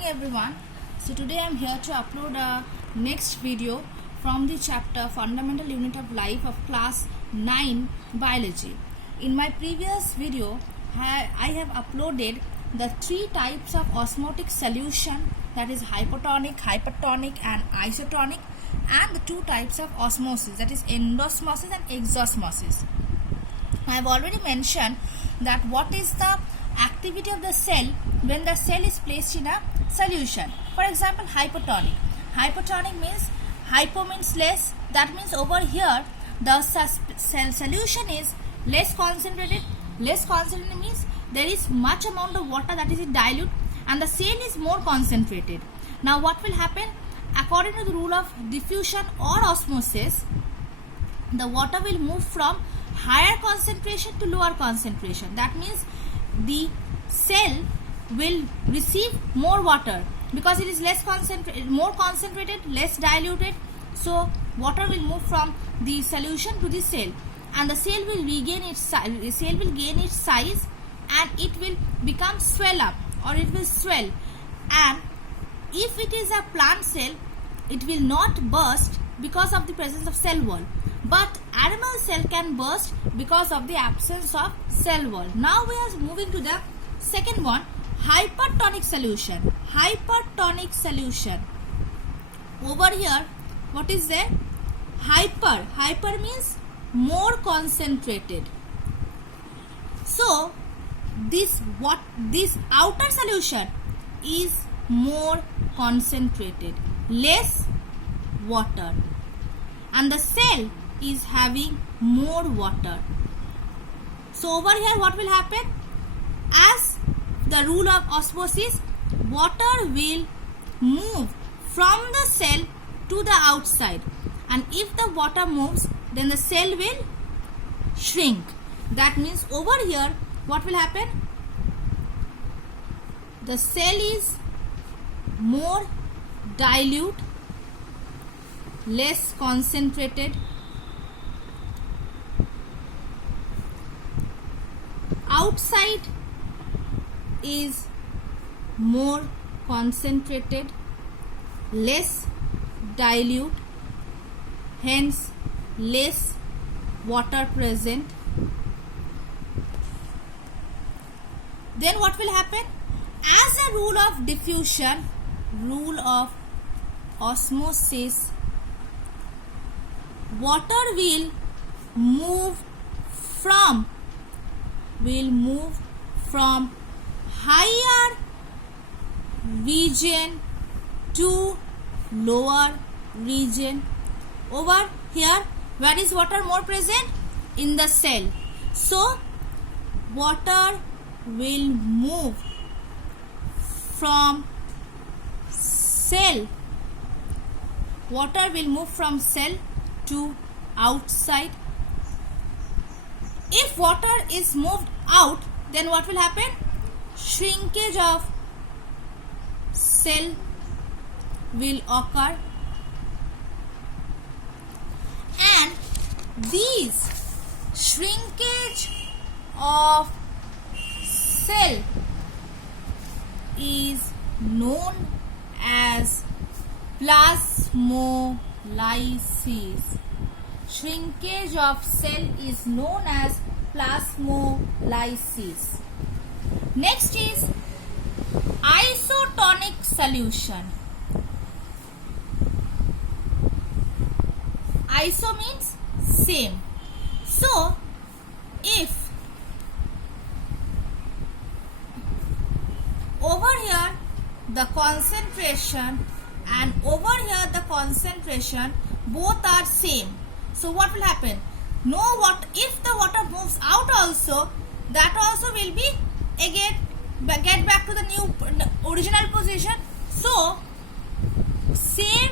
morning everyone. So today I am here to upload a next video from the chapter Fundamental Unit of Life of class 9 Biology. In my previous video I have uploaded the three types of osmotic solution, that is hypotonic, hypertonic and isotonic, and the two types of osmosis, that is endosmosis and exosmosis. I have already mentioned that what is the activity of the cell when the cell is placed in a solution. For example, hypotonic. Hypotonic means, hypo means less, that means over here the cell solution is less concentrated. Less concentrated means there is much amount of water that is in dilute and the cell is more concentrated. Now what will happen? According to the rule of diffusion or osmosis, the water will move from higher concentration to lower concentration. That means the cell will receive more water because it is less concentrated, more concentrated, less diluted. So water will move from the solution to the cell, and the cell will regain its size. The cell will gain its size, and it will become swell up, or it will swell. And if it is a plant cell, it will not burst because of the presence of cell wall. But animal cell can burst because of the absence of cell wall. Now we are moving to the second one, hypertonic solution. Hypertonic solution. Over here, what is there? Hyper. Hyper means more concentrated. So this outer solution is more concentrated, less water, and the cell is having more water. So over here what will happen? As the rule of osmosis, water will move from the cell to the outside, and if the water moves, then the cell will shrink. That means over here what will happen? The cell is more dilute, less concentrated. Outside is more concentrated, less dilute, hence less water present. Then what will happen? As a rule of diffusion, rule of osmosis, water will move from higher region to lower region. Over here, where is water more present? In the cell. So water will move from cell. Water will move from cell to outside. If water is moved out, then what will happen? Shrinkage of cell will occur, and these shrinkage of cell is known as plasmolysis. Shrinkage of cell is known as plasmolysis. Next is isotonic solution. Iso means same. So if over here the concentration and over here the concentration both are same, so what will happen? If the water moves out also, that also will be again get back to the original position. So same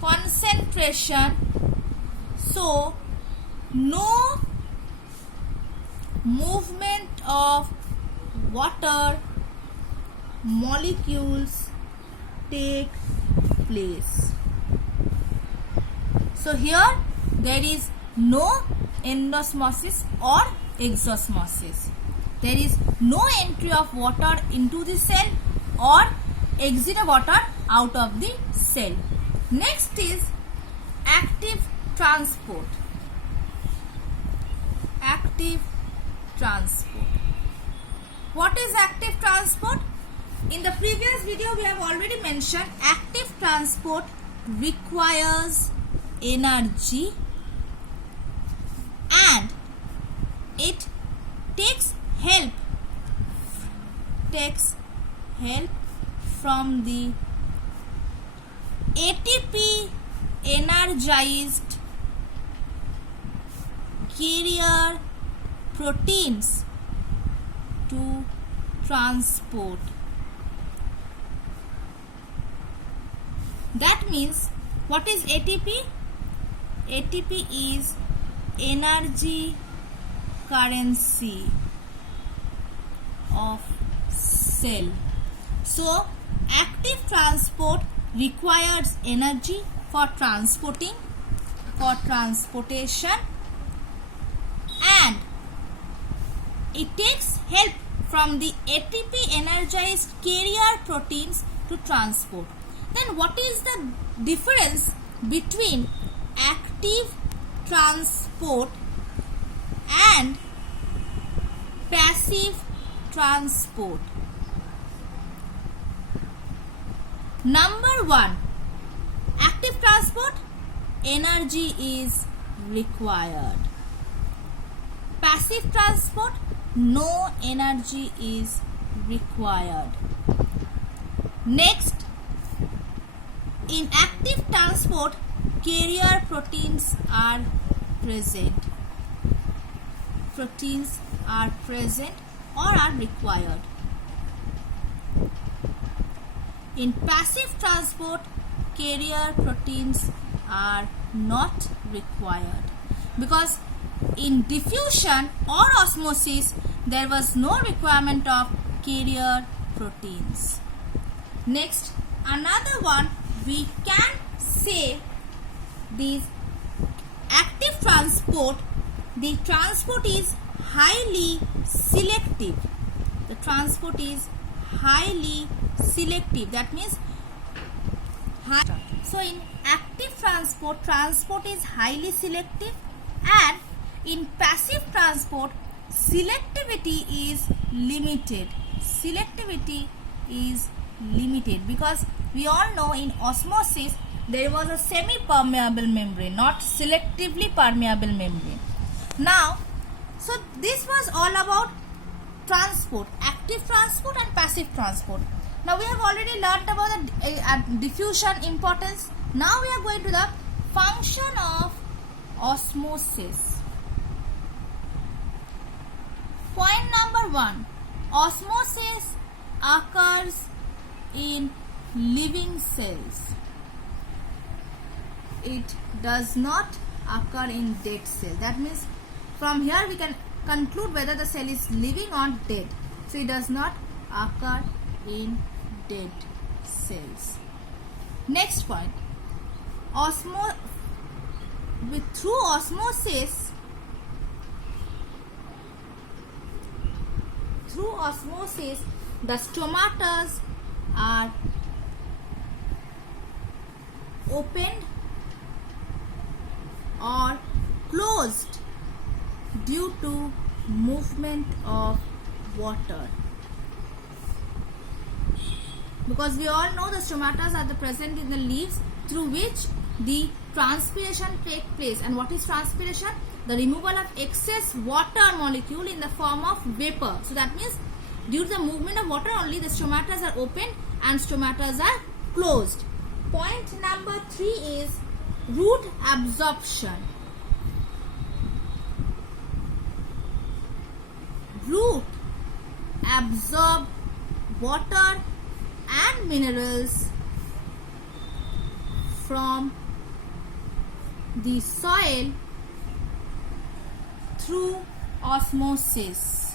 concentration, so no movement of water molecules take place. So here there is no endosmosis or exosmosis. There is no entry of water into the cell or exit the water out of the cell. Next is active transport. Active transport. What is active transport? In the previous video we have already mentioned active transport requires energy and it takes help from the ATP energized carrier proteins to transport. That means, what is ATP? ATP is energy currency of cell. So active transport requires energy for transportation, and it takes help from the ATP energized carrier proteins to transport. Then what is the difference between active transport and passive transport? Number 1, active transport, energy is required. Passive transport, no energy is required. Next, in active transport, carrier proteins are present. Proteins are present or are required. In passive transport, carrier proteins are not required, because in diffusion or osmosis there was no requirement of carrier proteins. Next, another one, we can say this active transport, the transport is highly selective. The transport is highly selective. That means so in active transport, transport is highly selective, and in passive transport, selectivity is limited. Selectivity is limited because we all know in osmosis there was a semi-permeable membrane, not selectively permeable membrane. Now, so this was all about transport, active transport and passive transport. Now we have already learnt about the diffusion importance. Now we are going to the function of osmosis. Point number 1, osmosis occurs in living cells. It does not occur in dead cell. That means from here we can conclude whether the cell is living or dead. So it does not occur in dead cells. Next point, through osmosis, the stomatas are opened or closed due to movement of water. Because we all know the stomatas are present in the leaves through which the transpiration takes place. And what is transpiration? The removal of excess water molecule in the form of vapor. So that means due to the movement of water only the stomatas are open and stomatas are closed. Point number 3 is root absorption. Root absorb water and minerals from the soil through osmosis.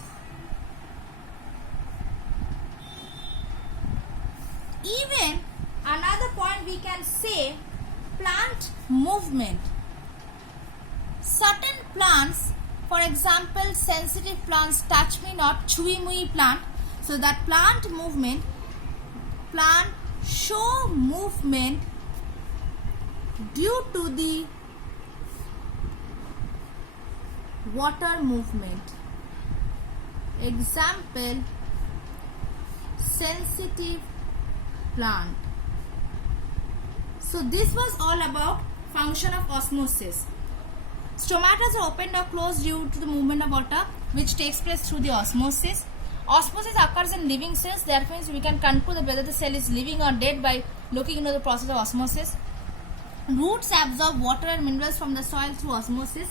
Even another point we can say, plant movement. Certain plants, for example sensitive plants, touch me not, chewy mui plant, so that plant movement plant show movement due to the water movement. Example, sensitive plant. So this was all about function of osmosis. Stomata are opened or closed due to the movement of water which takes place through the osmosis. Osmosis occurs in living cells. That means we can conclude whether the cell is living or dead by looking into the process of osmosis. Roots absorb water and minerals from the soil through osmosis.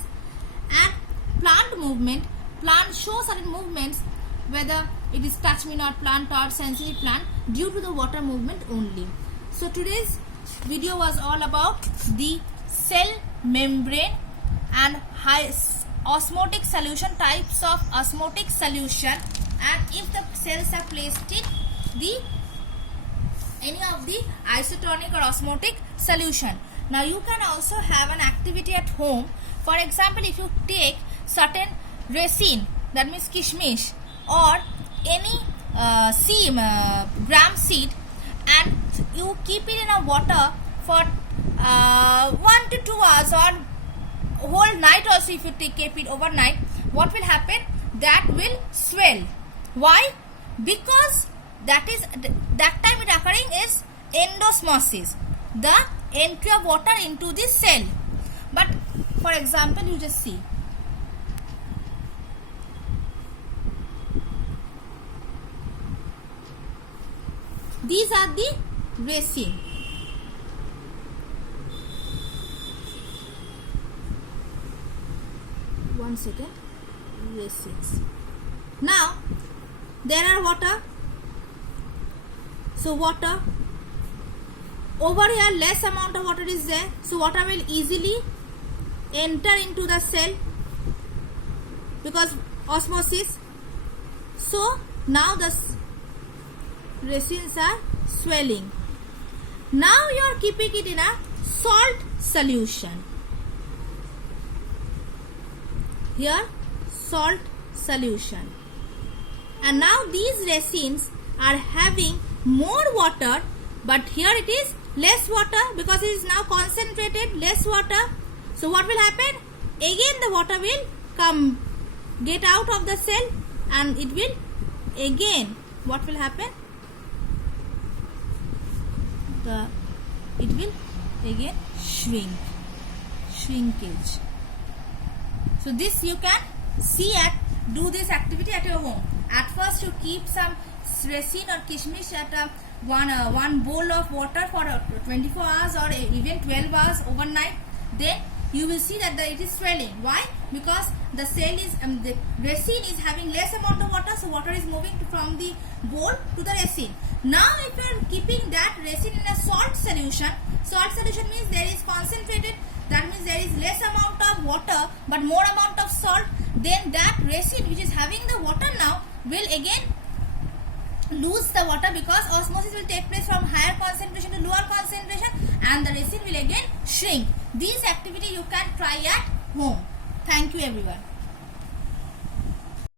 And plant movement. Plant shows certain movements, whether it is touch me not plant or sensitive plant, due to the water movement only. So today's video was all about the cell membrane and osmotic solution, types of osmotic solution, and if the cells are placed in any of the isotonic or osmotic solution. Now you can also have an activity at home. For example, if you take certain resin, that means kishmish, or any gram seed, and you keep it in a water for 1 to 2 hours or whole night also, if you keep it overnight, what will happen? That will swell. Why? Because that time it occurring is endosmosis, the entry of water into the cell. But for example, you just see, these are the resin. One second. Resins. Now there are water. So water over here, less amount of water is there. So water will easily enter into the cell because osmosis. So now the resins are swelling. Now you are keeping it in a salt solution. Here salt solution, and now these resins are having more water, but here it is less water because it is now concentrated, less water. So what will happen? Again the water will get out of the cell, and it will again, what will happen? It will again shrinkage. So this you can do this activity at your home. At first you keep some resin or kishmish at one bowl of water for 24 hours or even 12 hours overnight. Then you will see that it is swelling. Why? Because the cell is the resin is having less amount of water, so water is moving from the bowl to the resin. Now if you are keeping that resin in a salt solution means there is concentrated, that means there is less amount of water but more amount of salt. Then that resin which is having the water now will again lose the water because osmosis will take place from higher concentration to lower concentration, and the resin will again shrink. This activity you can try at home. Thank you everyone.